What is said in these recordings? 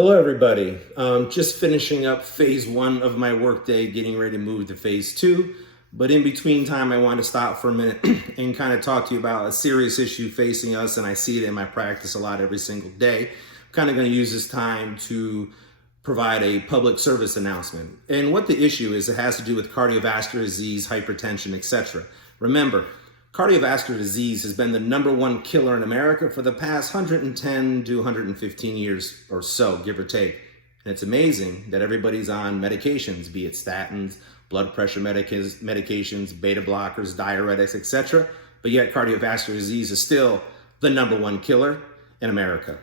Hello, everybody. Just finishing up phase one of my workday, getting ready to move to phase two. But in between time, I want to stop for a minute and kind of talk to you about a serious issue facing us, and I see it in my practice a lot every single day. I'm kind of going to use this time to provide a public service announcement. And what the issue is, it has to do with cardiovascular disease, hypertension, etc. Remember, cardiovascular disease has been the #1 killer in America for the past 110 to 115 years or so, give or take. And it's amazing that everybody's on medications, be it statins, blood pressure medications, beta blockers, diuretics, etc. But yet cardiovascular disease is still the #1 killer in America.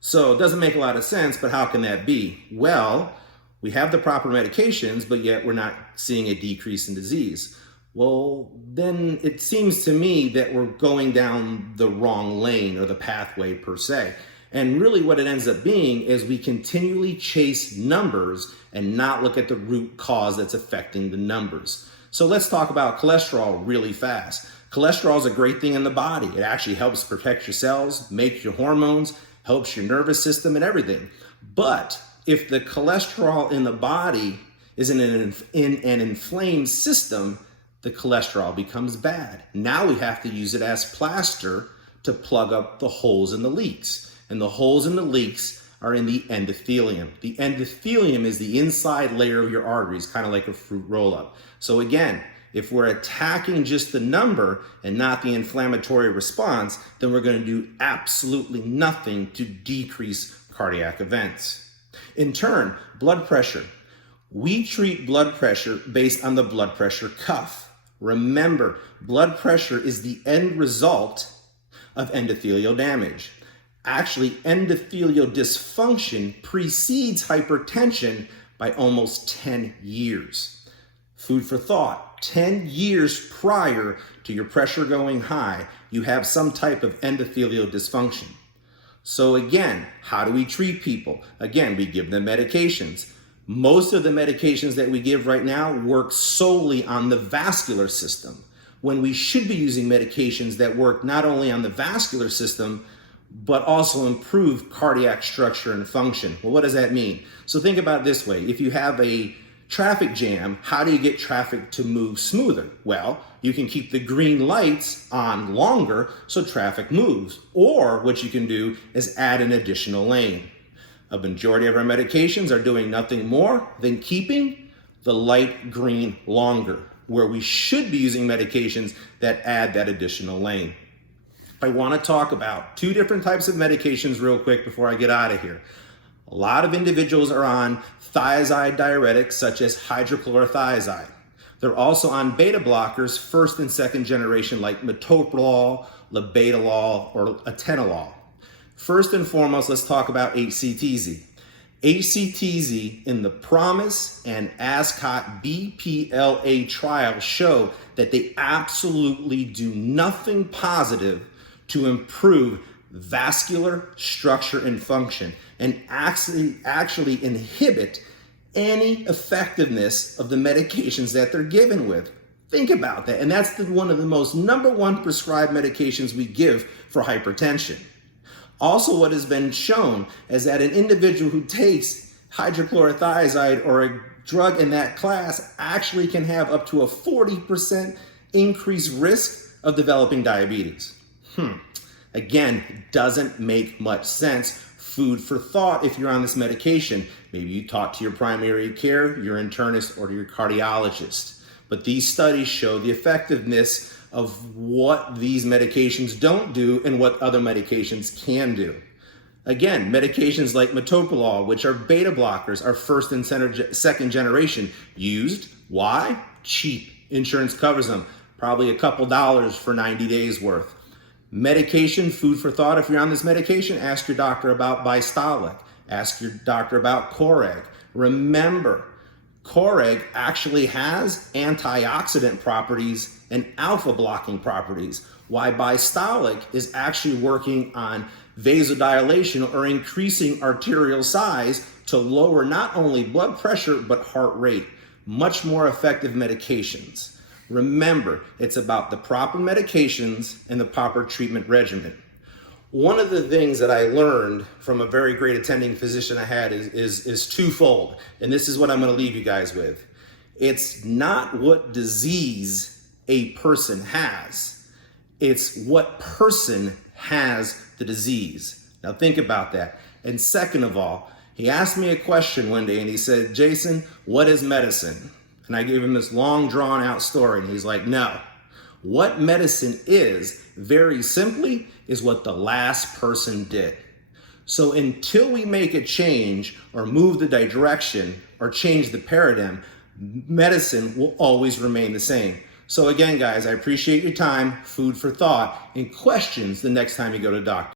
So it doesn't make a lot of sense, but how can that be? Well, we have the proper medications, but yet we're not seeing a decrease in disease. Well, then it seems to me that we're going down the wrong lane or the pathway per se. And really what it ends up being is we continually chase numbers and not look at the root cause that's affecting the numbers. So let's talk about cholesterol really fast. Cholesterol is a great thing in the body. It actually helps protect your cells, make your hormones, helps your nervous system and everything. But if the cholesterol in the body is in an inflamed system, the cholesterol becomes bad. Now we have to use it as plaster to plug up the holes in the leaks. And the holes in the leaks are in the endothelium. The endothelium is the inside layer of your arteries, kind of like a fruit roll-up. So again, if we're attacking just the number and not the inflammatory response, then we're going to do absolutely nothing to decrease cardiac events. In turn, blood pressure. We treat blood pressure based on the blood pressure cuff. Remember, blood pressure is the end result of endothelial damage. Actually, endothelial dysfunction precedes hypertension by almost 10 years. Food for thought, 10 years prior to your pressure going high, you have some type of endothelial dysfunction. So again, how do we treat people? Again, we give them medications. Most of the medications that we give right now work solely on the vascular system, when we should be using medications that work not only on the vascular system, but also improve cardiac structure and function. Well, what does that mean? So think about it this way. If you have a traffic jam, how do you get traffic to move smoother? Well, you can keep the green lights on longer so traffic moves. Or what you can do is add an additional lane. A majority of our medications are doing nothing more than keeping the light green longer, where we should be using medications that add that additional lane. I want to talk about two different types of medications real quick before I get out of here. A lot of individuals are on thiazide diuretics such as hydrochlorothiazide. They're also on beta blockers, first and second generation, like metoprolol, labetalol, or atenolol. First and foremost, let's talk about HCTZ. HCTZ in the PROMISE and ASCOT BPLA trials show that they absolutely do nothing positive to improve vascular structure and function, and actually inhibit any effectiveness of the medications that they're given with. Think about that. And that's one of the most #1 prescribed medications we give for hypertension. Also, what has been shown is that an individual who takes hydrochlorothiazide or a drug in that class actually can have up to a 40% increased risk of developing diabetes. Again, doesn't make much sense. Food for thought if you're on this medication. Maybe you talk to your primary care, your internist, or your cardiologist. But these studies show the effectiveness of what these medications don't do and what other medications can do. Again, medications like metoprolol, which are beta blockers, are first and second generation. Used, why? Cheap. Insurance covers them. Probably a couple dollars for 90 days worth. Medication, food for thought, if you're on this medication, ask your doctor about Bistolic. Ask your doctor about Coreg. Remember, Coreg actually has antioxidant properties and alpha blocking properties, while Bistolic is actually working on vasodilation or increasing arterial size to lower not only blood pressure, but heart rate. Much more effective medications. Remember, it's about the proper medications and the proper treatment regimen. One of the things that I learned from a very great attending physician I had is twofold. And this is what I'm going to leave you guys with. It's not what disease a person has. It's what person has the disease. Now think about that. And second of all, he asked me a question one day and he said, Jason, what is medicine? And I gave him this long drawn out story and he's like, no. What medicine is, very simply, is what the last person did. So until we make a change or move the direction or change the paradigm, medicine will always remain the same. So again, guys, I appreciate your time, food for thought, and questions the next time you go to doctor.